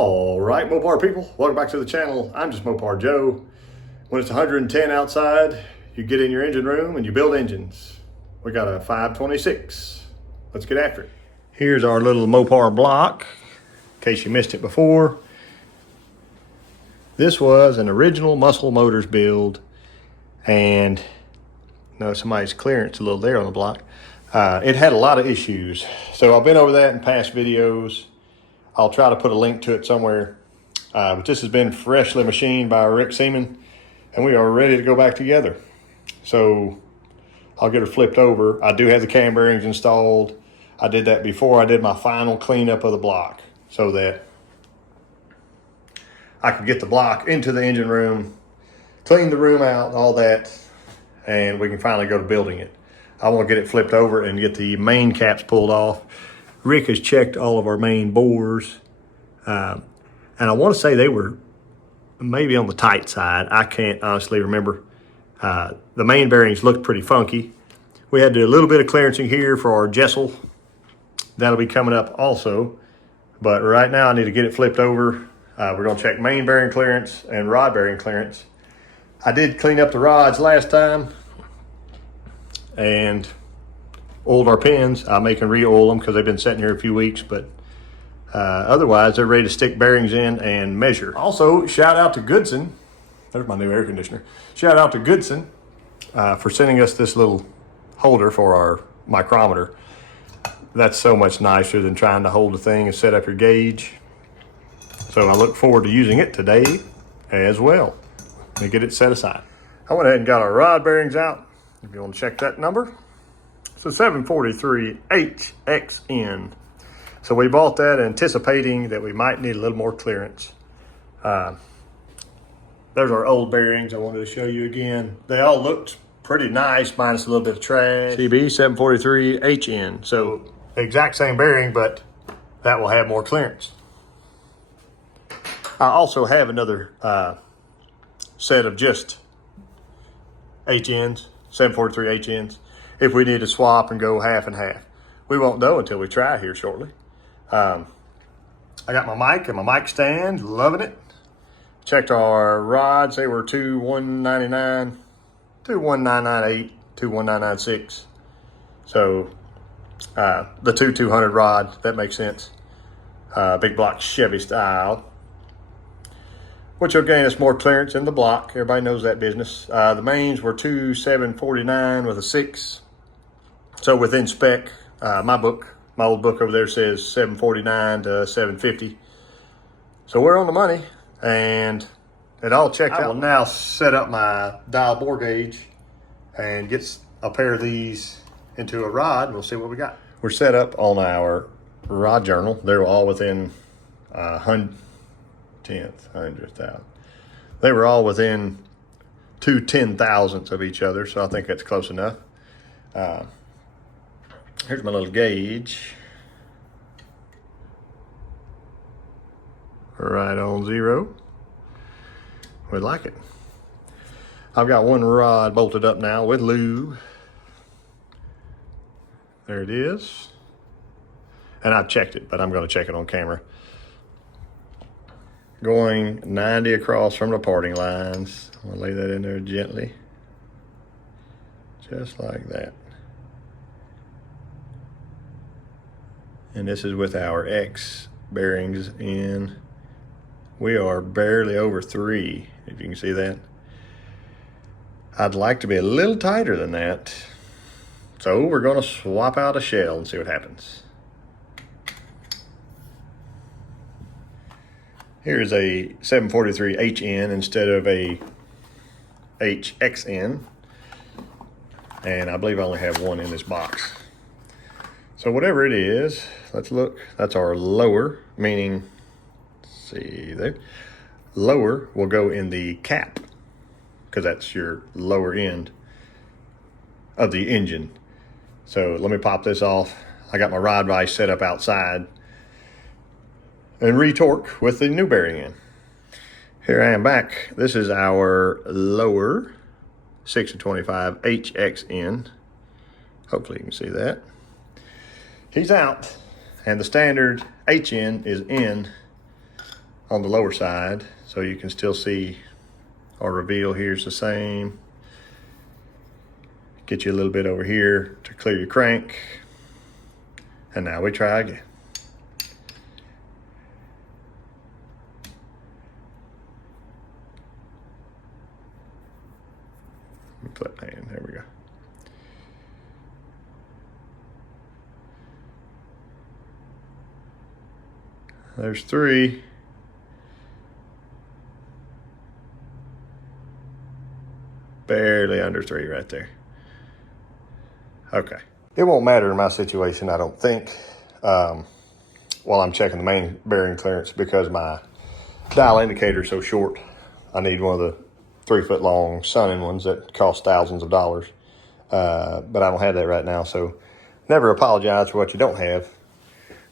All right, Mopar people, welcome back to the channel. I'm just Mopar Joe. When it's 110 outside, you get in your engine room and you build engines. We got a 526. Let's get after it. Here's our little Mopar block, in case you missed it before. This was an original Muscle Motors build, and somebody's clearance a little there on the block. It had a lot of issues. So I've been over that in past videos. I'll try to put a link to it somewhere. But this has been freshly machined by Rick Seaman, and we are ready to go back together. So I'll get her flipped over. I do have the cam bearings installed. I did that before I did my final cleanup of the block so that I could get the block into the engine room, clean the room out, all that, and we can finally go to building it. I want to get it flipped over and get the main caps pulled off. Rick has checked all of our main bores, and I want to say they were maybe on the tight side. I can't honestly remember. The main bearings looked pretty funky. We had to do a little bit of clearancing here for our Jesel. That'll be coming up also, but right now I need to get it flipped over. We're going to check main bearing clearance and rod bearing clearance. I did clean up the rods last time and oiled our pins. I may can re-oil them because they've been sitting here a few weeks, but otherwise they're ready to stick bearings in and measure. Also, shout out to Goodson. There's my new air conditioner. Shout out to Goodson for sending us this little holder for our micrometer. That's so much nicer than trying to hold the thing and set up your gauge. So I look forward to using it today as well. Let me get it set aside. I went ahead and got our rod bearings out. If you want to check that number. So 743HXN. So we bought that anticipating that we might need a little more clearance. There's our old bearings I wanted to show you again. They all looked pretty nice, minus a little bit of trash. CB 743HN. So the exact same bearing, but that will have more clearance. I also have another set of just HNs, 743 HNs, if we need to swap and go half and half. We won't know until we try here shortly. I got my mic and my mic stand, loving it. Checked our rods, they were 21999, 21998, 21996. So the 2200 rod, that makes sense. Big block Chevy style, which will gain us more clearance in the block. Everybody knows that business. The mains were 2749 with a 6. So within spec, my old book over there says 749 to 750. So we're on the money, and it all checked out. I will now set up my dial bore gauge and get a pair of these into a rod, and we'll see what we got. We're set up on our rod journal. They're all within 100th, 100th. They were all within 2 10,000ths of each other, so I think that's close enough. Here's my little gauge. Right on 0. We like it. I've got one rod bolted up now with lube. There it is. And I've checked it, but I'm going to check it on camera. Going 90 across from the parting lines. I'm gonna lay that in there gently. Just like that. And this is with our X bearings in. We are barely over 3, if you can see that. I'd like to be a little tighter than that. So we're gonna swap out a shell and see what happens. Here's a 743 HN instead of a HXN. And I believe I only have one in this box. So whatever it is, let's look. That's our lower, meaning, let's see there. Lower will go in the cap, because that's your lower end of the engine. So let me pop this off. I got my rod vise set up outside and re-torque with the new bearing in. Here I am back. This is our lower 6-25 HXN. Hopefully you can see that. He's out, and the standard HN is in. on the lower side, so you can still see our reveal here's the same. Get you a little bit over here to clear your crank. And now we try again. Flip hand, there we go. There's 3. Barely under 3 right there. Okay. It won't matter in my situation, I don't think, while I'm checking the main bearing clearance, because my dial indicator is so short. I need one of the 3-foot long Sunning ones that cost thousands of dollars. But I don't have that right now, so never apologize for what you don't have.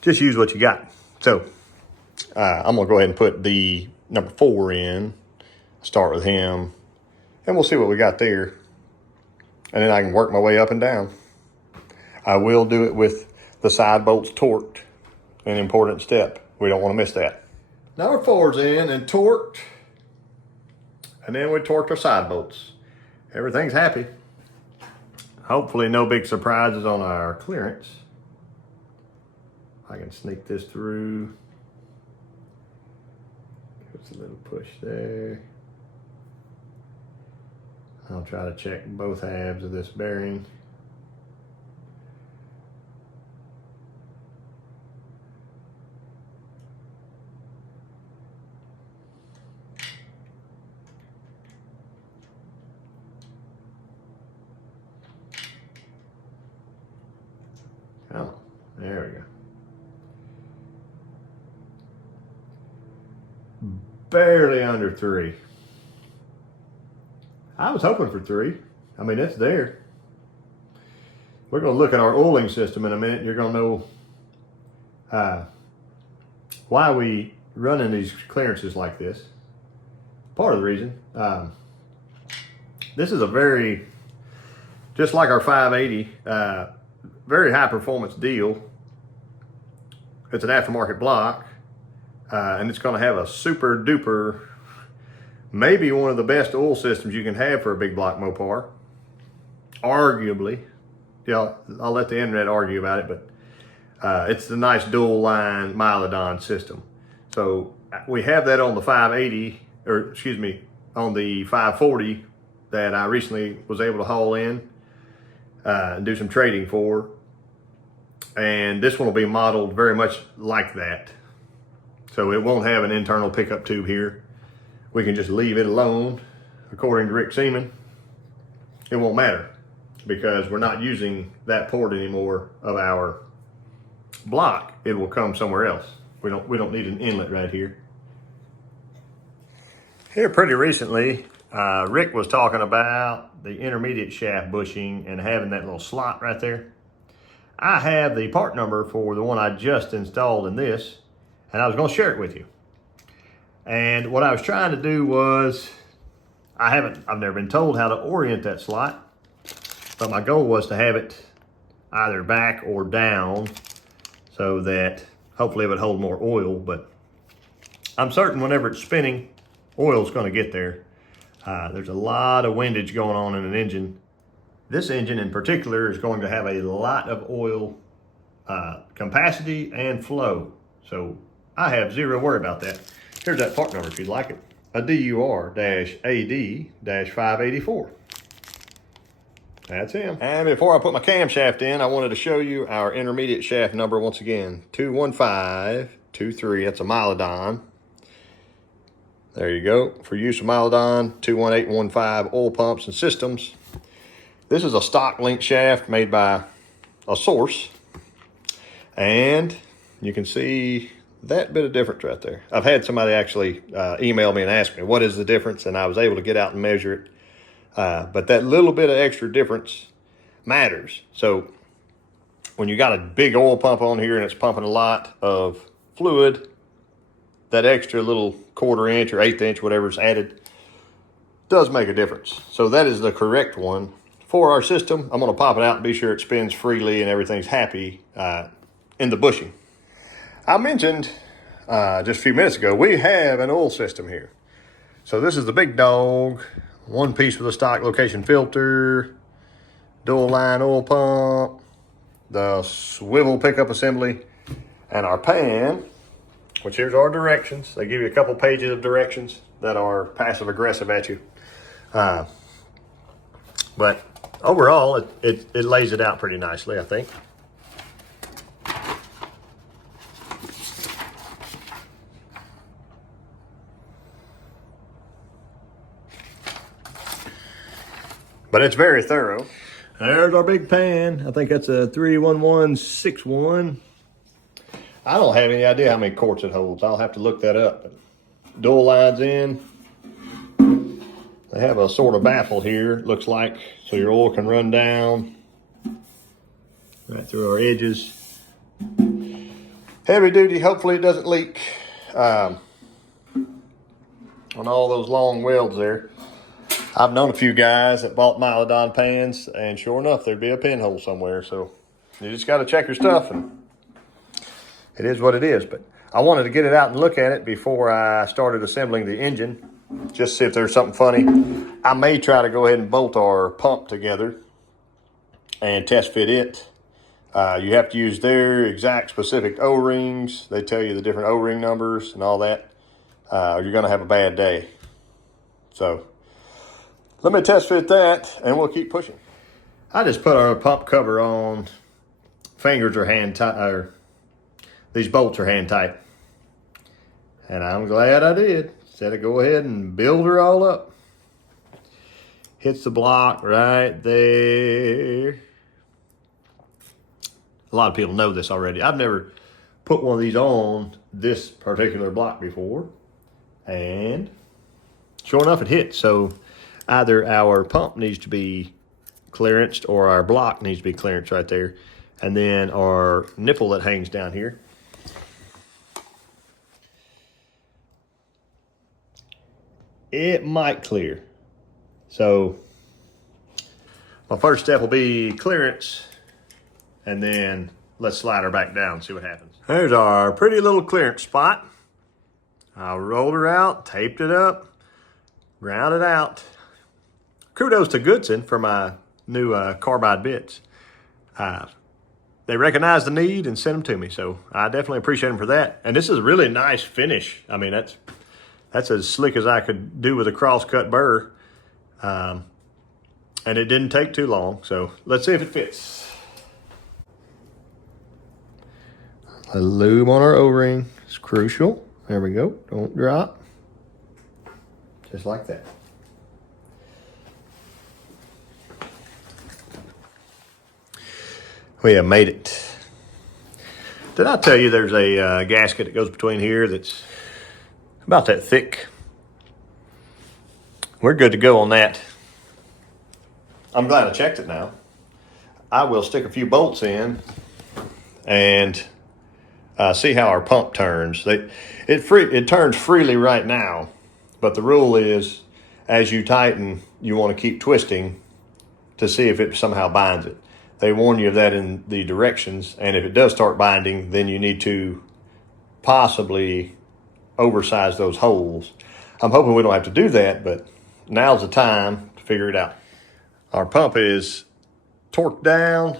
Just use what you got. So I'm gonna go ahead and put the number 4 in, start with him, and we'll see what we got there. And then I can work my way up and down. I will do it with the side bolts torqued, an important step. We don't want to miss that. Number 4's in and torqued. And then we torqued our side bolts. Everything's happy. Hopefully no big surprises on our clearance. I can sneak this through. Give us a little push there. I'll try to check both halves of this bearing. Oh, there we go. Barely under 3. I was hoping for 3. I mean, it's there. We're going to look at our oiling system in a minute. You're going to know why we run in these clearances like this. Part of the reason. This is a very, just like our 580, very high performance deal. It's an aftermarket block, and it's going to have a super duper, maybe one of the best oil systems you can have for a big block Mopar. Arguably. Yeah, I'll let the internet argue about it, but it's a nice dual line milodon system. So we have that on the 580, or excuse me, on the 540 that I recently was able to haul in and do some trading for. And this one will be modeled very much like that. So it won't have an internal pickup tube here. We can just leave it alone. According to Rick Seaman, it won't matter because we're not using that port anymore of our block. It will come somewhere else. We don't need an inlet right here. Here pretty recently, Rick was talking about the intermediate shaft bushing and having that little slot right there. I have the part number for the one I just installed in this, and I was going to share it with you. And what I was trying to do was, I've never been told how to orient that slot, but my goal was to have it either back or down so that hopefully it would hold more oil. But I'm certain whenever it's spinning, oil's going to get there. There's a lot of windage going on in an engine. This engine in particular is going to have a lot of oil capacity and flow. So I have zero worry about that. Here's that part number if you'd like it. A DUR-AD-584. That's him. And before I put my camshaft in, I wanted to show you our intermediate shaft number once again. 21523, that's a milodon. There you go. For use of milodon, 21815 oil pumps and systems. This is a stock link shaft made by a Source. And you can see that bit of difference right there. I've had somebody actually email me and ask me, what is the difference? And I was able to get out and measure it. But that little bit of extra difference matters. So when you got a big oil pump on here and it's pumping a lot of fluid, that extra little 1/4 inch or 1/8 inch, whatever is added, does make a difference. So that is the correct one for our system. I'm going to pop it out and be sure it spins freely and everything's happy in the bushing. I mentioned just a few minutes ago, we have an oil system here. So this is the big dog, one piece with a stock location filter, dual line oil pump, the swivel pickup assembly, and our pan, which here's our directions. They give you a couple pages of directions that are passive aggressive at you. But overall, it lays it out pretty nicely, I think. But it's very thorough. There's our big pan. I think that's a 31161. I don't have any idea how many quarts it holds. I'll have to look that up. But dual lines in. They have a sort of baffle here, it looks like, so your oil can run down right through our edges. Heavy duty, hopefully it doesn't leak on all those long welds there. I've known a few guys that bought milodon pans, and sure enough, there'd be a pinhole somewhere. So you just got to check your stuff, and it is what it is. But I wanted to get it out and look at it before I started assembling the engine, just see if there's something funny. I may try to go ahead and bolt our pump together and test fit it. You have to use their exact specific O-rings. They tell you the different O-ring numbers and all that. Or you're going to have a bad day. So let me test fit that, and we'll keep pushing. I just put our pump cover on. Fingers are hand tight, or these bolts are hand tight. And I'm glad I did. Instead of go ahead and build her all up. Hits the block right there. A lot of people know this already. I've never put one of these on this particular block before. And sure enough, it hit. So either our pump needs to be clearanced or our block needs to be clearanced right there. And then our nipple that hangs down here. It might clear. So my first step will be clearance, and then let's slide her back down and see what happens. There's our pretty little clearance spot. I rolled her out, taped it up, ground it out. Kudos to Goodson for my new carbide bits. They recognized the need and sent them to me, so I definitely appreciate them for that. And this is a really nice finish. I mean, that's as slick as I could do with a cross-cut burr. And it didn't take too long, so let's see if it fits. A lube on our O-ring is crucial. There we go, don't drop. Just like that. We have made it. Did I tell you there's a gasket that goes between here that's about that thick? We're good to go on that. I'm glad I checked it now. I will stick a few bolts in and see how our pump turns. It turns freely right now, but the rule is as you tighten, you want to keep twisting to see if it somehow binds it. They warn you of that in the directions, and if it does start binding, then you need to possibly oversize those holes. I'm hoping we don't have to do that, but now's the time to figure it out. Our pump is torqued down,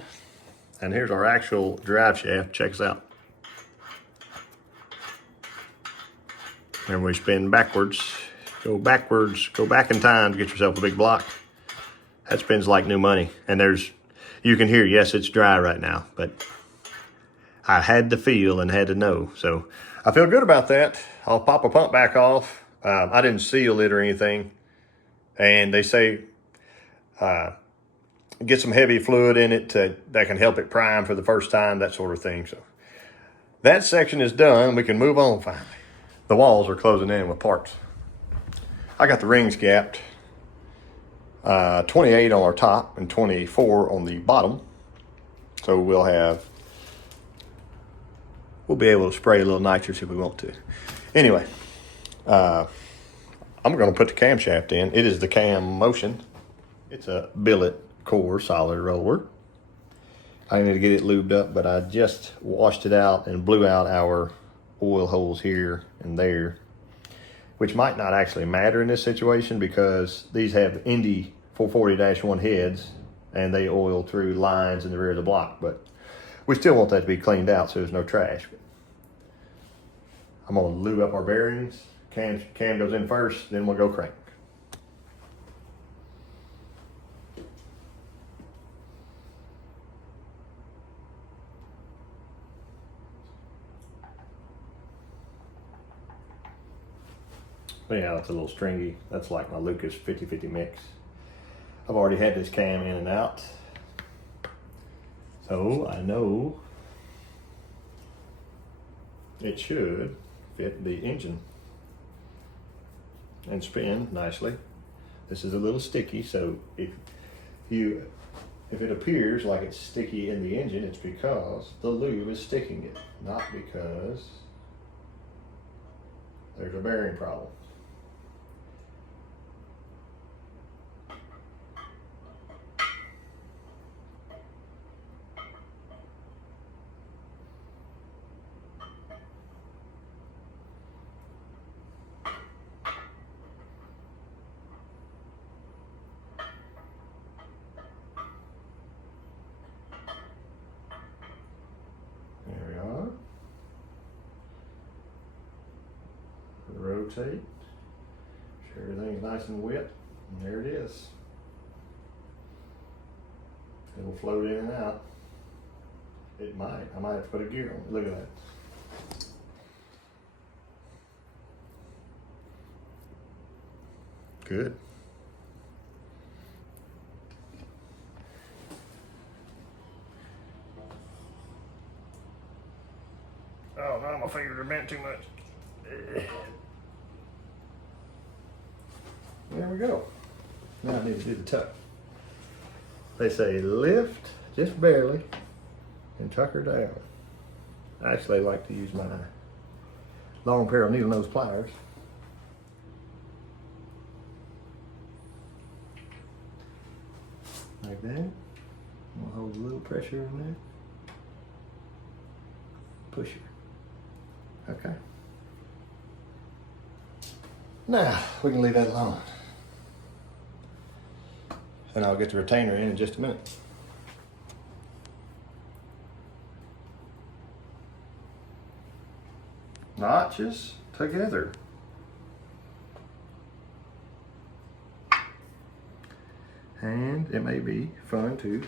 and here's our actual drive shaft. Check this out. And we spin backwards, go back in time to get yourself a big block. That spins like new money. And you can hear, yes, it's dry right now, but I had to feel and had to know. So I feel good about that. I'll pop a pump back off. I didn't seal it or anything. And they say get some heavy fluid in it that can help it prime for the first time, that sort of thing. So that section is done. We can move on finally. The walls are closing in with parts. I got the rings gapped. 28 on our top and 24 on the bottom. So we'll be able to spray a little nitrous if we want to. Anyway, I'm going to put the camshaft in. It is the Cam Motion. It's a billet core solid roller. I need to get it lubed up, but I just washed it out and blew out our oil holes here and there, which might not actually matter in this situation because these have Indy 440-1 heads and they oil through lines in the rear of the block, but we still want that to be cleaned out so there's no trash. I'm gonna lube up our bearings. Cam goes in first, then we'll go crank. Yeah, that's a little stringy. That's like my Lucas 50-50 mix. I've already had this cam in and out, so I know it should fit the engine and spin nicely. This is a little sticky, so if it appears like it's sticky in the engine, it's because the lube is sticking it, not because there's a bearing problem. Rotate, sure everything's nice and wet, and there it is. It'll float in and out. It might. I might have to put a gear on it. Look at that. Good. Oh no, my fingers are bent too much. There we go. Now I need to do the tuck. They say lift just barely and tuck her down. I actually like to use my long pair of needle nose pliers. Like that. We'll hold a little pressure in there. Push her. Okay. Now, we can leave that alone. And I'll get the retainer in just a minute. Notches together. And it may be fun to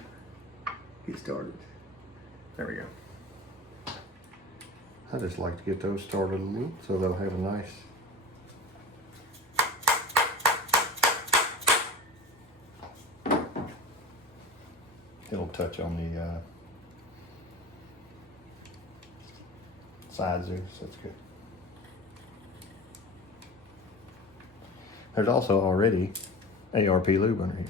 get started. There we go. I just like to get those started a little so they'll have a nice it'll touch on the sides there, so that's good. There's also already ARP lube under here.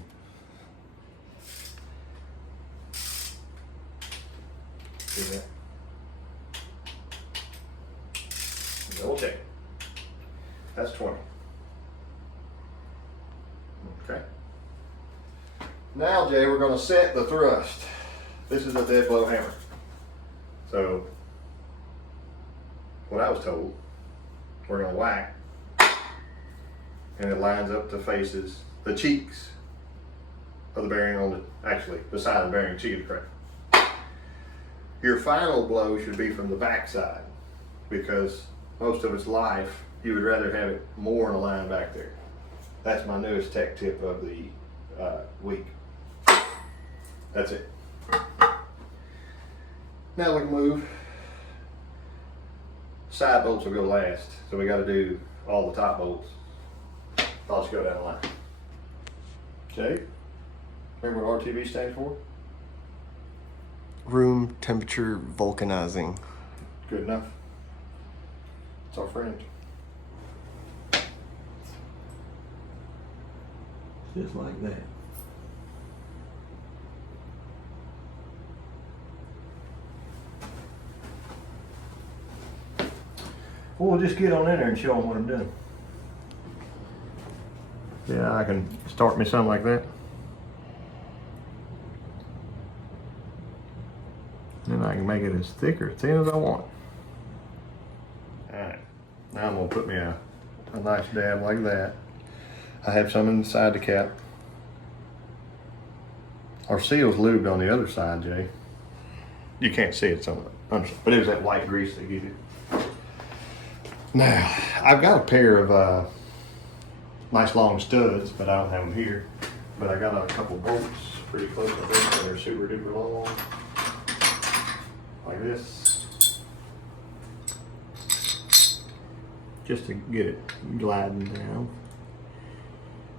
See that? Double check. That's 20. Okay. Now, Jay, we're going to set the thrust. This is a dead blow hammer. So, what I was told, we're going to whack, and it lines up the faces, the cheeks of the bearing on the, actually, the side of the bearing cheek of the crank. Your final blow should be from the back side, because most of its life, you would rather have it more in a line back there. That's my newest tech tip of the week. That's it. Now we can move. Side bolts will go last, so we got to do all the top bolts. I'll just go down the line. Jay, remember what RTV stands for? Room temperature vulcanizing. Good enough. It's our friend. Just like that. Well, we'll just get on in there and show them what I'm doing. Yeah, I can start me something like that. Then I can make it as thick or thin as I want. All right, now I'm gonna put me a nice dab like that. I have some inside the cap. Our seal's lubed on the other side, Jay. You can't see it so much, but it was that white grease they give you. Now, I've got a pair of nice long studs, but I don't have them here. But I got a couple bolts pretty close to this, and they're super duper long. Like this. Just to get it gliding down.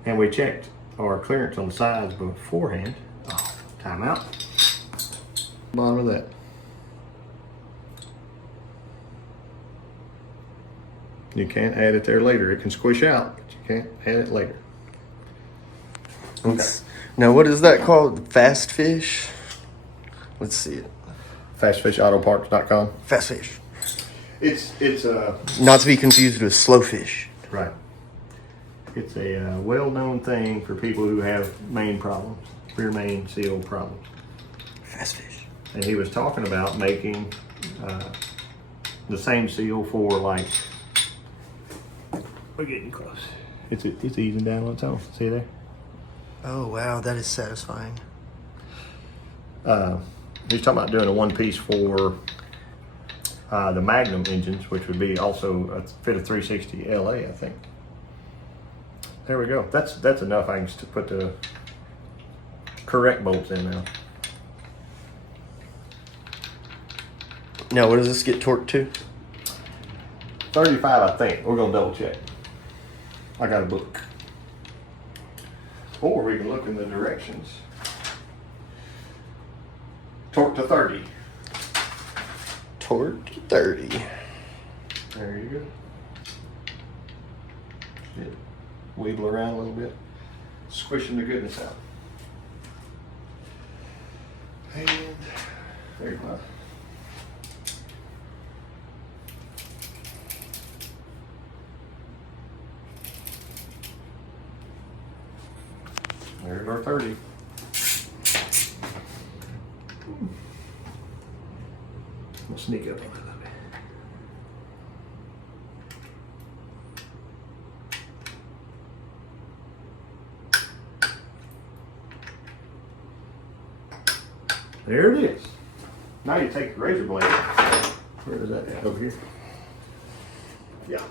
And we checked our clearance on the sides beforehand. Oh, time out. Bottom of that. You can't add it there later. It can squish out, but you can't add it later. Okay. Now, what is that called? Fast fish? Let's see it. Fastfishautoparts.com. Fast fish. It's Not to be confused with slow fish. right. It's a well-known thing for people who have main problems, rear main seal problems. Fast fish. And he was talking about making the same seal for like. We're getting close. It's easing down on its own. See there? Oh, wow. That is satisfying. He's talking about doing a one piece for the Magnum engines, which would be also a fit of 360 LA, I think. There we go. That's enough. I can put the correct bolts in now. Now, what does this get torqued to? 35, I think. We're gonna double check. I got a book. Or we can look in the directions. Torque to 30. Torque to 30. There you go. Just wiggle around a little bit. Squishing the goodness out. And there you go. There's our 30. We'll sneak up on it a little bit. There it is. Now you take the razor blade. Where is that at? Over here. Yeah.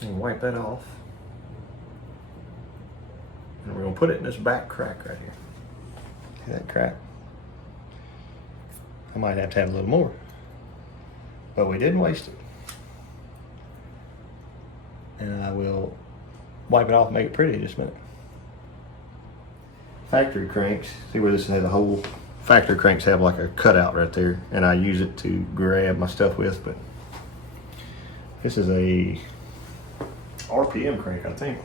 And wipe that off. And we're gonna put it in this back crack right here. See that crack? I might have to add a little more, but we didn't waste it. And I will wipe it off and make it pretty in just a minute. Factory cranks, see where this has a hole? Factory cranks have like a cutout right there, and I use it to grab my stuff with, but this is a RPM crank, I think.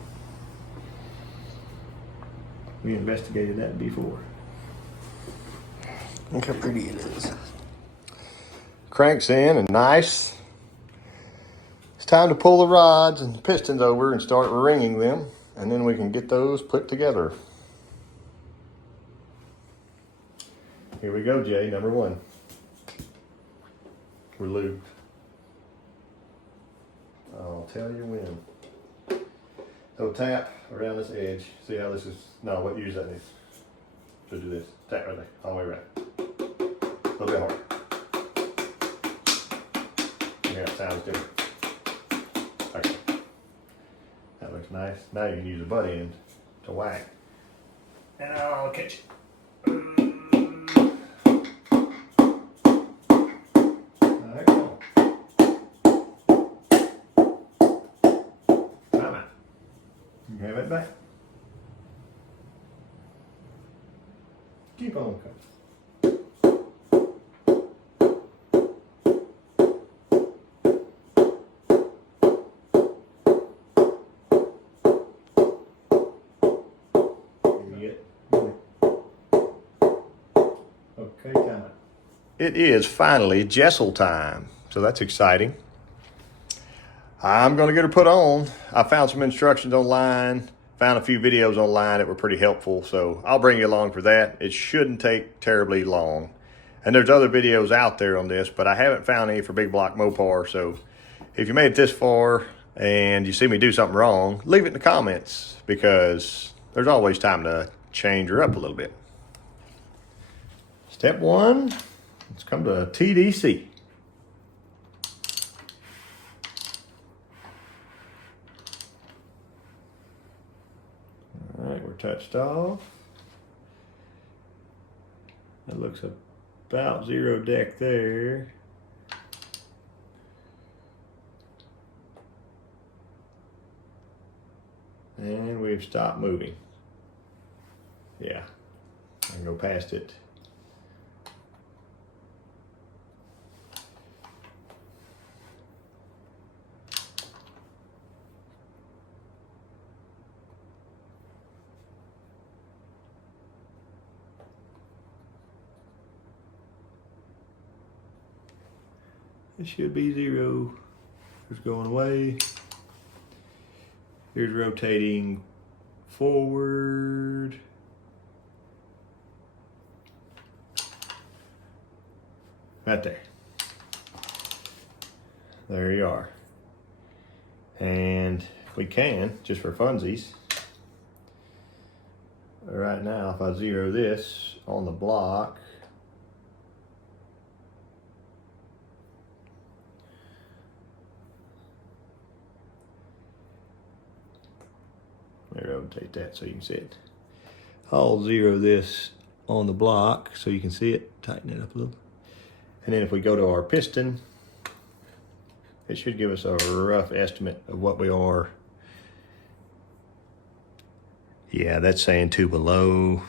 We investigated that before. Look how pretty it is. Cranks in and nice. It's time to pull the rods and the pistons over and start ringing them, and then we can get those put together. Here we go, Jay, number one. We're lubed. I'll tell you when. So tap around this edge. See how this is, no, what use that is. So do this, tap right there, all the way around. A little bit harder. Yeah, it sounds different. Okay. That looks nice. Now you can use the butt end to whack. And I'll catch it. There you go. Time out. You have it back. Keep on coming. Okay, time. It is finally Jesel time, so that's exciting. I'm going to get her put on. I found some instructions online, found a few videos online that were pretty helpful, so I'll bring you along for that. It shouldn't take terribly long. And there's other videos out there on this, but I haven't found any for big block Mopar. So if you made it this far and you see me do something wrong, leave it in the comments, because there's always time to change her up a little bit. Step one, let's come to TDC. All right, we're touched off. That looks about zero deck there. And we've stopped moving. Yeah, I can go past it. It should be zero. It's going away. Here's rotating forward. Right there. There you are. And we can, just for funsies, right now, if I zero this on the block, rotate that so you can see it. I'll zero this on the block so you can see it, tighten it up a little. And then if we go to our piston, it should give us a rough estimate of what we are. Yeah, that's saying 2 below.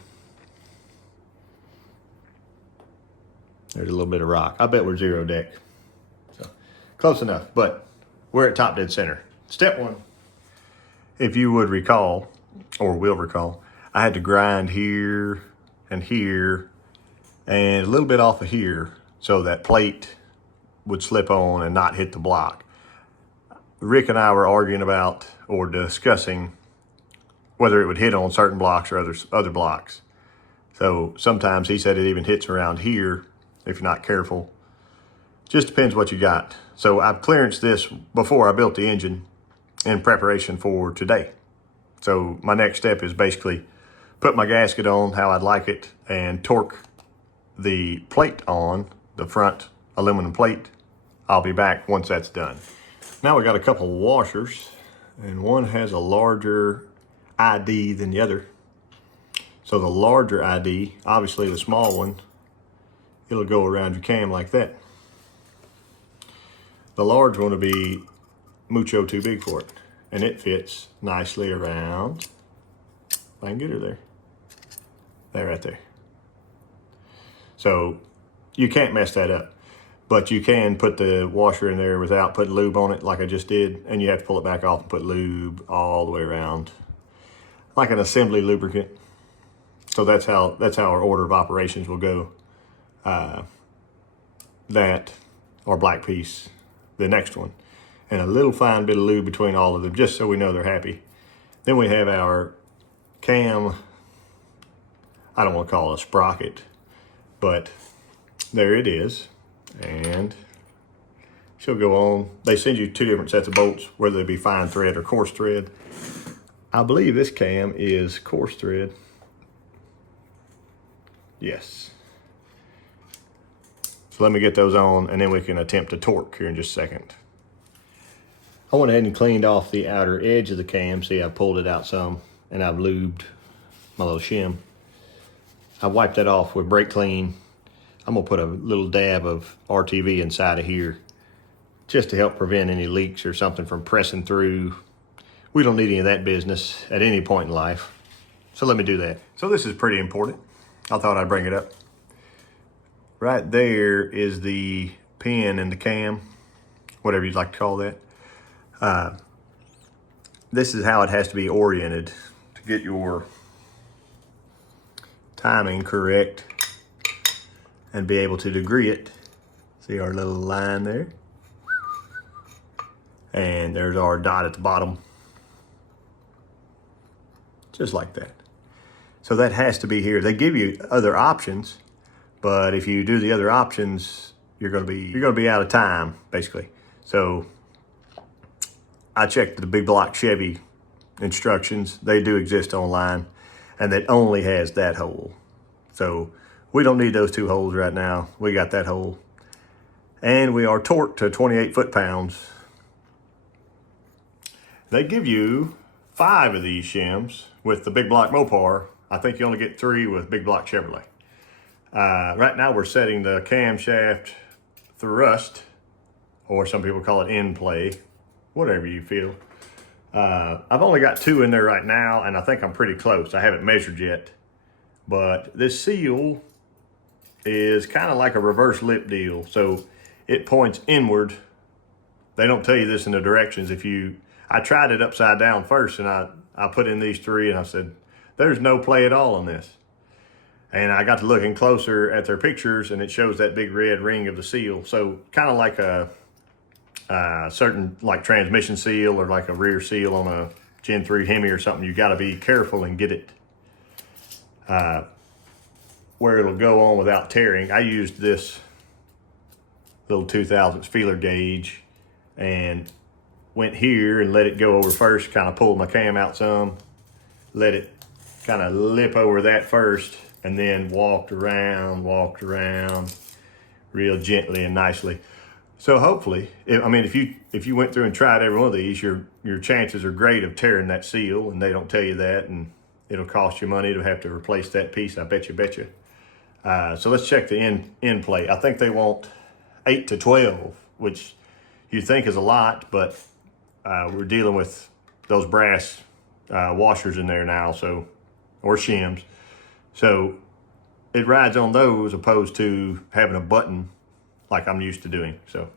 There's a little bit of rock. I bet we're zero deck. So close enough, but we're at top dead center. Step one. If you would recall, or will recall, I had to grind here and here and a little bit off of here so that plate would slip on and not hit the block. Rick and I were arguing about or discussing whether it would hit on certain blocks or other blocks. So sometimes he said it even hits around here if you're not careful. Just depends what you got. So I've clearanced this before I built the engine in preparation for today. So my next step is basically put my gasket on how I'd like it and torque the plate on, the front aluminum plate. I'll be back once that's done. Now we got a couple of washers, and one has a larger ID than the other. So the larger ID, obviously the small one, it'll go around your cam like that. The large one will be mucho too big for it, and it fits nicely around. If I can get her there. There, right there. So you can't mess that up, but you can put the washer in there without putting lube on it like I just did, and you have to pull it back off and put lube all the way around, like an assembly lubricant. So that's how our order of operations will go. That or black piece, the next one, and a little fine bit of lube between all of them, just so we know they're happy. Then we have our cam, I don't want to call it a sprocket, but there it is. And she'll go on. They send you 2 different sets of bolts, whether they be fine thread or coarse thread. I believe this cam is coarse thread. Yes. So let me get those on, and then we can attempt to torque here in just a second. I went ahead and cleaned off the outer edge of the cam. See, I pulled it out some, and I've lubed my little shim. I wiped that off with brake clean. I'm gonna put a little dab of RTV inside of here just to help prevent any leaks or something from pressing through. We don't need any of that business at any point in life. So let me do that. So this is pretty important. I thought I'd bring it up. Right there is the pin in the cam, whatever you'd like to call that. This is how it has to be oriented to get your timing correct and be able to degree it. See our little line there? And there's our dot at the bottom. Just like that. So that has to be here. They give you other options, But if you do the other options, you're gonna be out of time, basically. So I checked the big block Chevy instructions. They do exist online, and that only has that hole. So we don't need those 2 holes right now. We got that hole. And we are torqued to 28 foot-pounds. They give you 5 of these shims with the big block Mopar. I think you only get 3 with big block Chevrolet. Right now we're setting the camshaft thrust, or some people call it in play, whatever you feel. I've only got 2 in there right now, and I think I'm pretty close. I haven't measured yet, but this seal is kind of like a reverse lip deal. So it points inward. They don't tell you this in the directions. I tried it upside down first, and I put in these 3, and I said, there's no play at all on this. And I got to looking closer at their pictures, and it shows that big red ring of the seal. So kind of like a certain like transmission seal or like a rear seal on a Gen 3 Hemi or something. You got to be careful and get it where it'll go on without tearing. I used this little 2000s feeler gauge and went here and let it go over first, kind of pulled my cam out some, let it kind of lip over that first, and then walked around real gently and nicely. So hopefully, if you went through and tried every one of these, your chances are great of tearing that seal, and they don't tell you that, and it'll cost you money to have to replace that piece. I bet you. So let's check the end plate. I think they want 8 to 12, which you think is a lot, but we're dealing with those brass washers in there now, or shims. So it rides on those opposed to having a button like I'm used to doing. So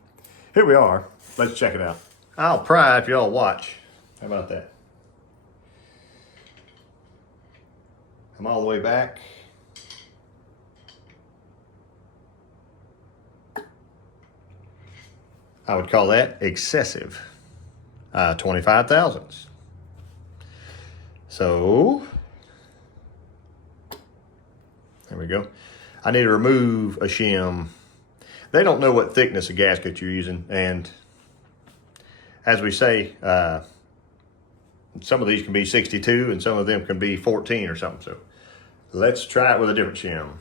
here we are. Let's check it out. I'll pry if y'all watch. How about that? I'm all the way back. I would call that excessive. 25 thousandths. So there we go. I need to remove a shim. They don't know what thickness of gasket you're using, and as we say, some of these can be 62 and some of them can be 14 or something. So let's try it with a different shim.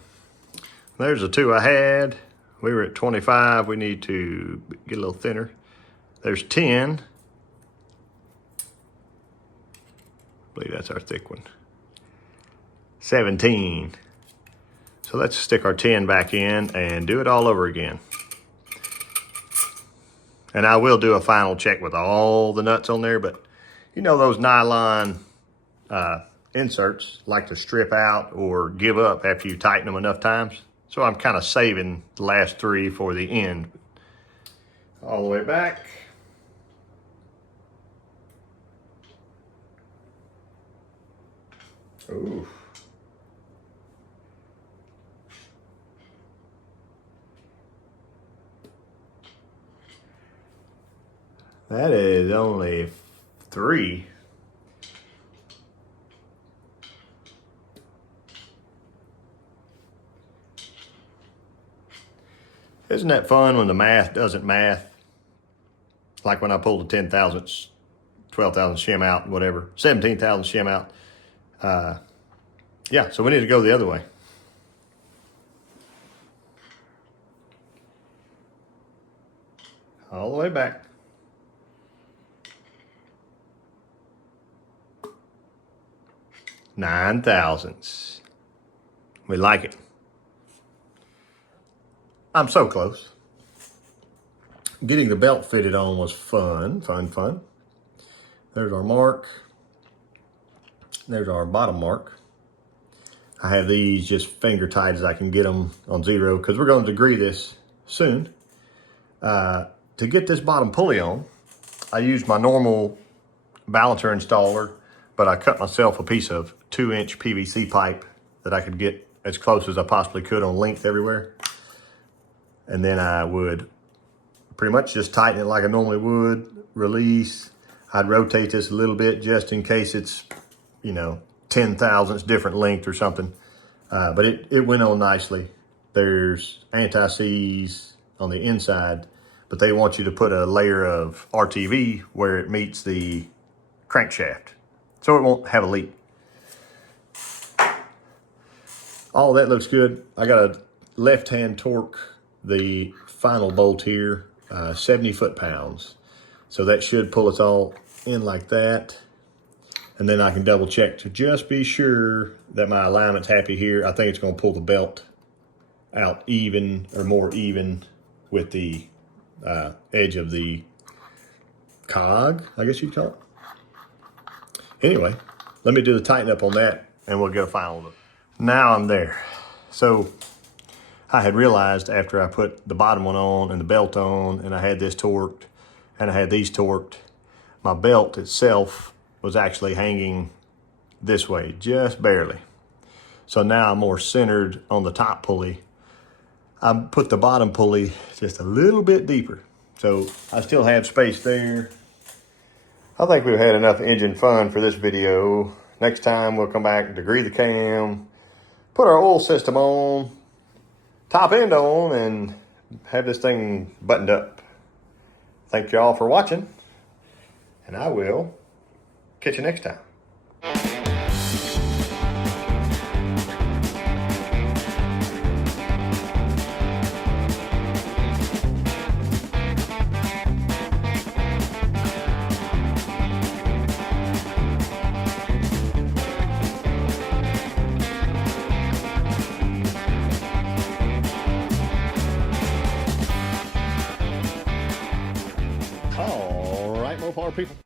There's the 2 I had. We were at 25. We need to get a little thinner. There's 10. I believe that's our thick one. 17. So let's stick our 10 back in and do it all over again. And I will do a final check with all the nuts on there, but you know those nylon inserts like to strip out or give up after you tighten them enough times. So I'm kind of saving the last 3 for the end. All the way back. Ooh. That is only 3. Isn't that fun when the math doesn't math? Like when I pulled the 10 thousandths, 12 thousandths shim out, whatever, 17 thousandths shim out. Yeah, so we need to go the other way. All the way back. Nine thousandths. We like it. I'm so close. Getting the belt fitted on was fun. There's our mark. There's our bottom mark. I have these just finger tight as I can get them on 0 because we're going to degree this soon. To get this bottom pulley on, I used my normal balancer installer, but I cut myself a piece of 2-inch PVC pipe that I could get as close as I possibly could on length everywhere. And then I would pretty much just tighten it like I normally would, release. I'd rotate this a little bit just in case it's, 10 thousandths different length or something. But it went on nicely. there's anti-seize on the inside, but they want you to put a layer of RTV where it meets the crankshaft, so it won't have a leak. All that looks good. I got a left-hand torque, the final bolt here, 70 foot-pounds. So that should pull us all in like that. And then I can double check to just be sure that my alignment's happy here. I think it's gonna pull the belt out even or more even with the edge of the cog, I guess you'd call it. Anyway, let me do the tighten up on that and we'll get a final look. Now I'm there. So I had realized after I put the bottom one on and the belt on and I had this torqued and I had these torqued, my belt itself was actually hanging this way, just barely. So now I'm more centered on the top pulley. I put the bottom pulley just a little bit deeper. So I still have space there. I think we've had enough engine fun for this video. Next time we'll come back and degree the cam, put our oil system on, top end on, and have this thing buttoned up. Thank y'all for watching, and I will catch you next time. All right, Mopar people.